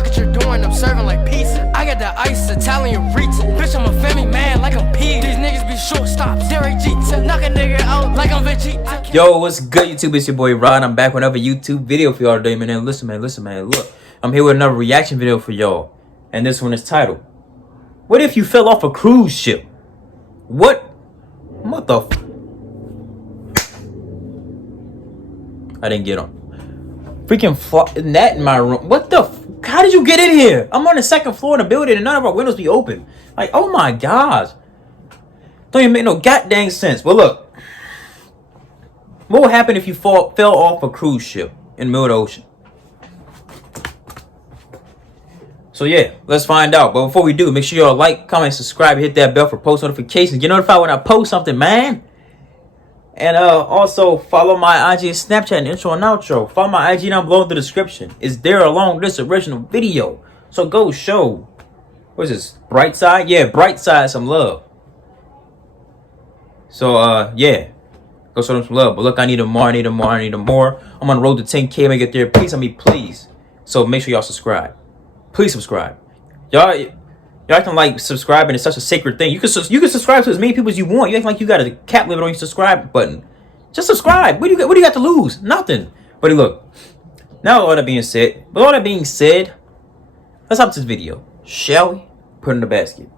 Look what you're doing, I'm serving like pizza. I got the ice, Italian reach. Bitch, I'm a family man like I'm P. These niggas be shortstops. Derek Jeter, knock a nigga out like I'm Vegeta. Yo, what's good, YouTube? It's your boy Rod. I'm back with another YouTube video for y'all today, man. And listen, man. Look, I'm here with another reaction video for y'all. And this one is titled, "What if you fell off a cruise ship?" What the f... I didn't get on. Freaking that in my room. What the f... How did you get in here? I'm on the second floor of the building and none of our windows be open. Like, oh my gosh. Don't even make no goddamn sense. But look. What would happen if you fell off a cruise ship in the middle of the ocean? So yeah, let's find out. But before we do, make sure y'all like, comment, subscribe, hit that bell for post notifications. Get notified when I post something, man. And also follow my IG and Snapchat and intro and outro. Follow my IG down below in the description. It's there along this original video. So go show. What is this? Brightside? Yeah, Brightside some love. So yeah. Go show them some love. But look, I need more. I'm on the road to 10K. Make it there. Please. So make sure y'all subscribe. Please subscribe. Y'all acting like subscribing is such a sacred thing. You can subscribe to as many people as you want. You acting like you got a cap limit on your subscribe button. Just subscribe. What do you got to lose? Nothing. But look, now all that being said, let's hop to this video. Shall we? Put it in the basket.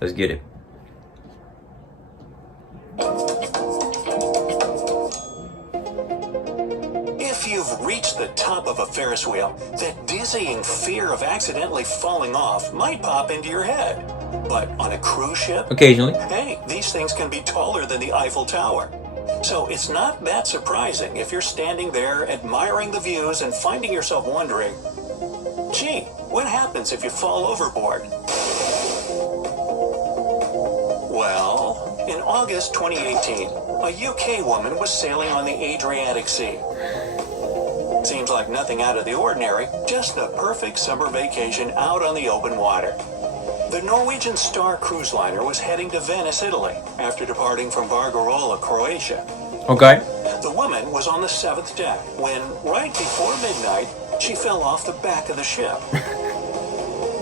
Let's get it. If you've reached the top of a Ferris wheel, that dizzying fear of accidentally falling off might pop into your head. But on a cruise ship, occasionally, hey, these things can be taller than the Eiffel Tower. So it's not that surprising if you're standing there admiring the views and finding yourself wondering, gee, what happens if you fall overboard? Well, in August 2018, a UK woman was sailing on the Adriatic Sea. Seems like nothing out of the ordinary, just the perfect summer vacation out on the open water. The Norwegian Star cruise liner was heading to Venice, Italy, after departing from Vargarola, Croatia. Okay. The woman was on the 7th deck when, right before midnight, she fell off the back of the ship.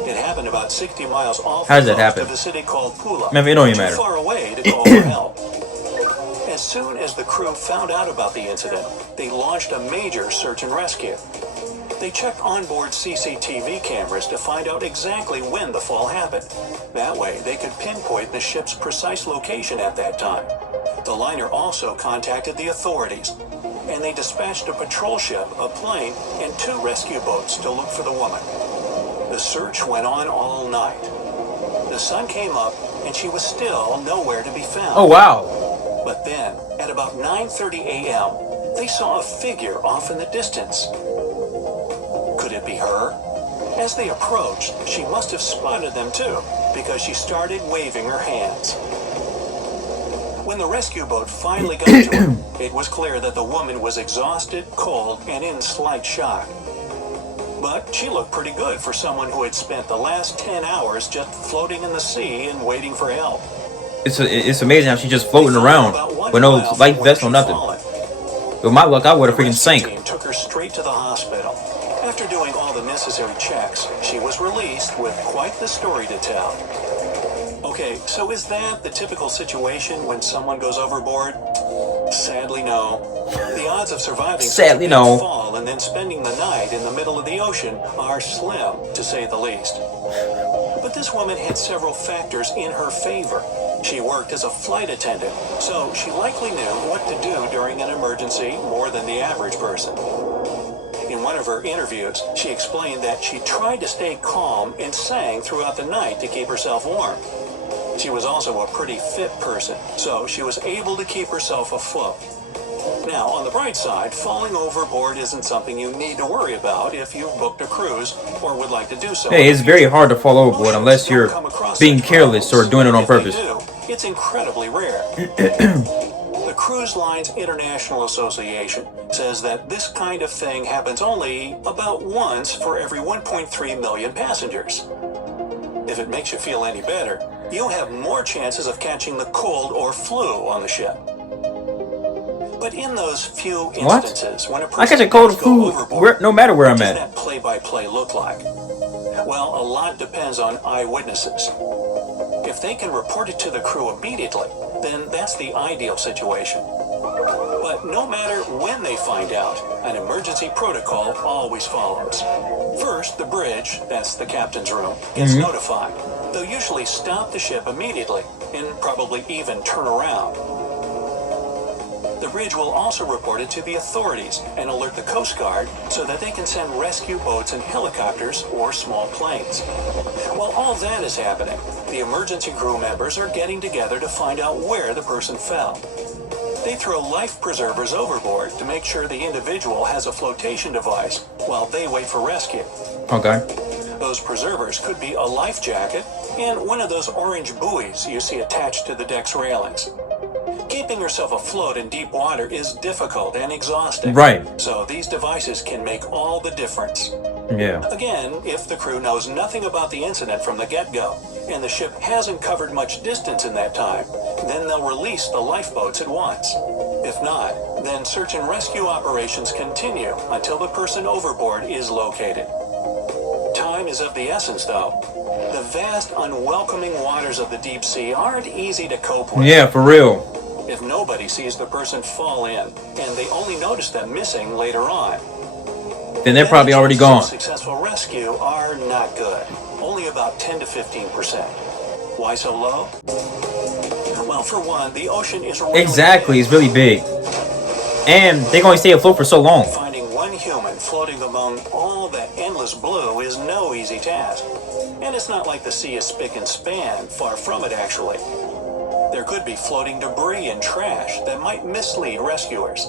It happened about 60 miles off the coast of a city called Pula, too far away to call for help. As soon as the crew found out about the incident, they launched a major search and rescue. They checked onboard CCTV cameras to find out exactly when the fall happened. That way, they could pinpoint the ship's precise location at that time. The liner also contacted the authorities, and they dispatched a patrol ship, a plane, and 2 rescue boats to look for the woman. The search went on all night. The sun came up, and she was still nowhere to be found. Oh, wow. But then, at about 9:30 a.m., they saw a figure off in the distance. Could it be her? As they approached, she must have spotted them too, because she started waving her hands. When the rescue boat finally got to her, it was clear that the woman was exhausted, cold, and in slight shock. But she looked pretty good for someone who had spent the last 10 hours just floating in the sea and waiting for help. It's amazing how she's just floating around with no life vest or nothing. With my luck, I would have freaking sank. Took her straight to the hospital. After doing all the necessary checks, she was released with quite the story to tell. Okay, so is that the typical situation when someone goes overboard? Sadly, no. The odds of surviving a fall and then spending the night in the middle of the ocean are slim, to say the least. But this woman had several factors in her favor. She worked as a flight attendant, so she likely knew what to do during an emergency more than the average person. In one of her interviews, she explained that she tried to stay calm and sang throughout the night to keep herself warm. She was also a pretty fit person, so she was able to keep herself afloat. Now, on the bright side, falling overboard isn't something you need to worry about if you've booked a cruise or would like to do so. Hey, it's very hard to fall overboard unless you're being careless or doing it on purpose. It's incredibly rare. The Cruise Lines International Association says that this kind of thing happens only about once for every 1.3 million passengers. If it makes you feel any better, you'll have more chances of catching the cold or flu on the ship. But in those few What? instances, when a I catch person a cold does go food overboard, no matter where what I'm does at. that play-by-play look like? Well, a lot depends on eyewitnesses. If they can report it to the crew immediately, then that's the ideal situation. But no matter when they find out, an emergency protocol always follows. First, the bridge, that's the captain's room, gets notified. They'll usually stop the ship immediately and probably even turn around. The bridge will also report it to the authorities and alert the Coast Guard so that they can send rescue boats and helicopters or small planes. While all that is happening, the emergency crew members are getting together to find out where the person fell. They throw life preservers overboard to make sure the individual has a flotation device while they wait for rescue. Okay. Those preservers could be a life jacket and one of those orange buoys you see attached to the deck's railings. Keeping yourself afloat in deep water is difficult and exhausting. Right. So these devices can make all the difference. Yeah. Again, if the crew knows nothing about the incident from the get-go, and the ship hasn't covered much distance in that time, then they'll release the lifeboats at once. If not, then search and rescue operations continue until the person overboard is located. Time is of the essence, though. The vast, unwelcoming waters of the deep sea aren't easy to cope with. Yeah, for real. If nobody sees the person fall in, and they only notice them missing later on, Then they're probably already chances of gone. Successful rescue are not good. Only about 10 to 15%. Why so low? Well, for one, the ocean is really Exactly, big. it's really big. And they're going to stay afloat for so long. Finding one human floating among all that endless blue is no easy task. And it's not like the sea is spick and span, far from it actually. There could be floating debris and trash that might mislead rescuers.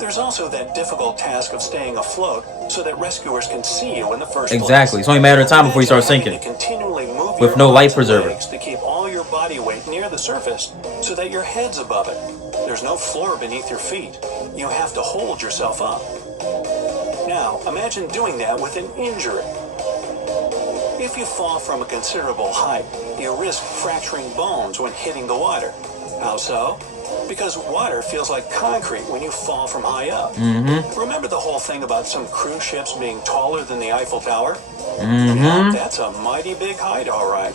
There's also that difficult task of staying afloat so that rescuers can see you in the first place. Exactly. It's only a matter of time before you start Imagine having sinking. to continually move With your no life arms and preserver. legs to keep all your body weight near the surface so that your head's above it. There's no floor beneath your feet. You have to hold yourself up. Now, imagine doing that with an injury. If you fall from a considerable height, you risk fracturing bones when hitting the water. How so? Because water feels like concrete when you fall from high up. Remember the whole thing about some cruise ships being taller than the Eiffel Tower? Yeah, that's a mighty big height, all right.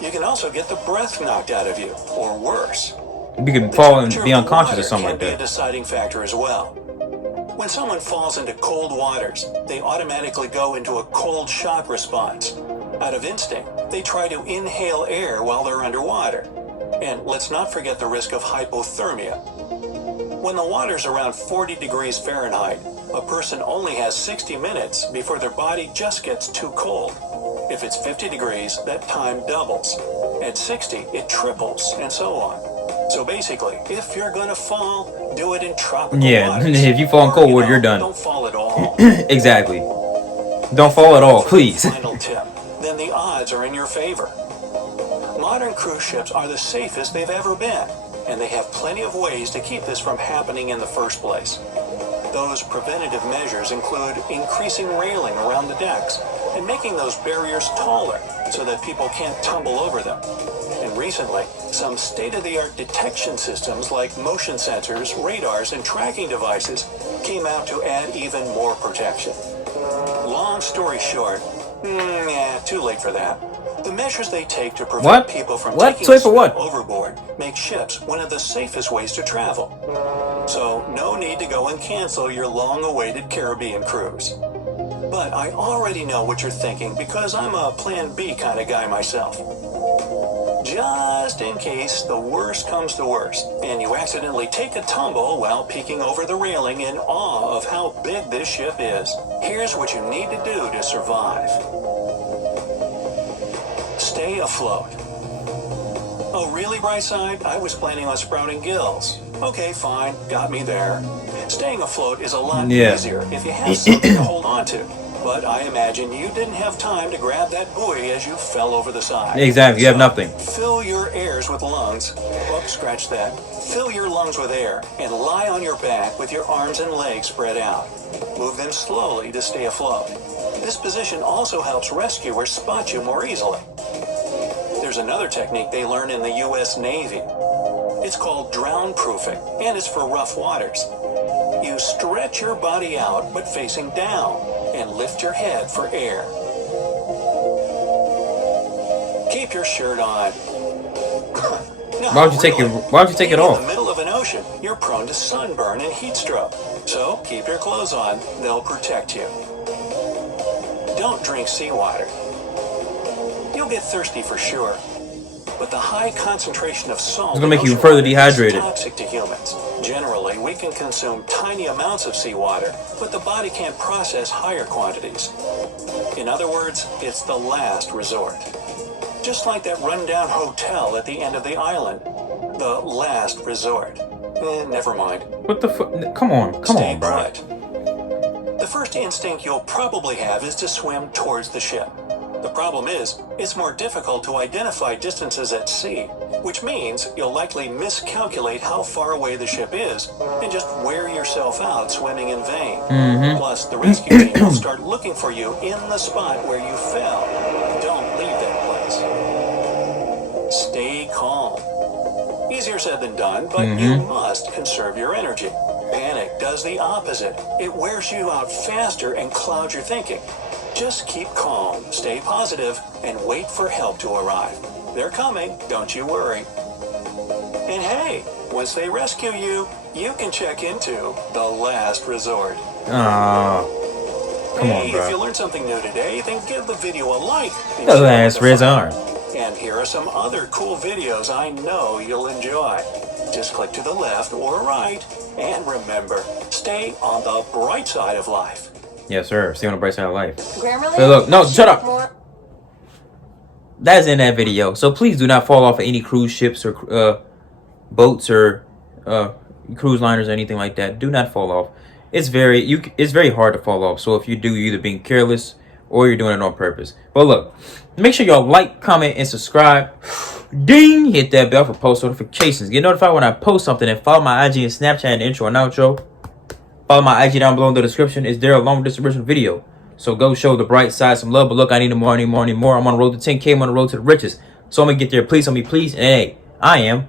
You can also get the breath knocked out of you, or worse. You can The fall and temperature be of the unconscious or water something can like be a that. deciding factor as well. When someone falls into cold waters, they automatically go into a cold shock response. Out of instinct, they try to inhale air while they're underwater. And let's not forget the risk of hypothermia. When the water's around 40 degrees Fahrenheit, a person only has 60 minutes before their body just gets too cold. If it's 50 degrees, that time doubles. At 60, it triples, and so on. So basically, if you're gonna fall, do it in tropical Yeah, waters. if you fall in Or, cold water, you're done. Don't fall at all. Exactly. Don't fall at all, please. Final tip. Then the odds are in your favor. Modern cruise ships are the safest they've ever been, and they have plenty of ways to keep this from happening in the first place. Those preventative measures include increasing railing around the decks and making those barriers taller so that people can't tumble over them. And recently, some state-of-the-art detection systems like motion sensors, radars, and tracking devices came out to add even more protection. Long story short, too late for that. The measures they take to prevent What? people from What? taking Too late a for what? step overboard make ships one of the safest ways to travel. So no need to go and cancel your long-awaited Caribbean cruise. But I already know what you're thinking because I'm a Plan B kind of guy myself. Just in case the worst comes to worst, and you accidentally take a tumble while peeking over the railing in awe of how big this ship is, here's what you need to do to survive. Stay afloat. Oh, really, Brightside? I was planning on sprouting gills. Okay, fine, got me there. Staying afloat is a lot easier if you have something to hold on to. But I imagine you didn't have time to grab that buoy as you fell over the side. Exactly, you have nothing. Fill your airs with lungs. Oops, scratch that. Fill your lungs with air and lie on your back with your arms and legs spread out. Move them slowly to stay afloat. This position also helps rescuers spot you more easily. There's another technique they learn in the U.S. Navy. It's called drown proofing, and it's for rough waters. You stretch your body out, but facing down, and lift your head for air. Keep your shirt on. No, Why would you take it off? In the middle of an ocean, you're prone to sunburn and heat stroke. So keep your clothes on, they'll protect you. Don't drink seawater. You'll get thirsty for sure. But the high concentration of salt It's gonna make in you ocean further water dehydrated. is toxic to humans. Generally, we can consume tiny amounts of seawater, but the body can't process higher quantities. In other words, it's the last resort. Just like that rundown hotel at the end of the island. The last resort. Never mind. What the fuck? Come on, Stay bro. put. The first instinct you'll probably have is to swim towards the ship. The problem is, it's more difficult to identify distances at sea, which means you'll likely miscalculate how far away the ship is and just wear yourself out swimming in vain. Plus, the rescue team will start looking for you in the spot where you fell. Don't leave that place. Stay calm. Easier said than done, but you must conserve your energy. Panic does the opposite. It wears you out faster and clouds your thinking. Just keep calm, stay positive, and wait for help to arrive. They're coming, don't you worry. And hey, once they rescue you, you can check into the last resort. Come on, If bro. you learned something new today, then give the video a like. and The share it last with a friend. resort. And here are some other cool videos I know you'll enjoy. Just click to the left or right. And remember, stay on the bright side of life. Yes, sir. Stay on the bright side of life. Grammarly? Hey, look, no, shut up. More- That's in that video. So please do not fall off of any cruise ships or boats or cruise liners or anything like that. Do not fall off. It's very hard to fall off. So if you do, you're either being careless or you're doing it on purpose. But look, make sure y'all like, comment, and subscribe. Ding! Hit that bell for post notifications. Get notified when I post something, and follow my IG and Snapchat in the intro and outro. Follow my IG down below in the description. It's there along with this original video. So go show the bright side some love. But look, I need more. I'm on the road to 10K. I'm on the road to the riches. So I'm going to get there. Please, on me, please. And hey, I am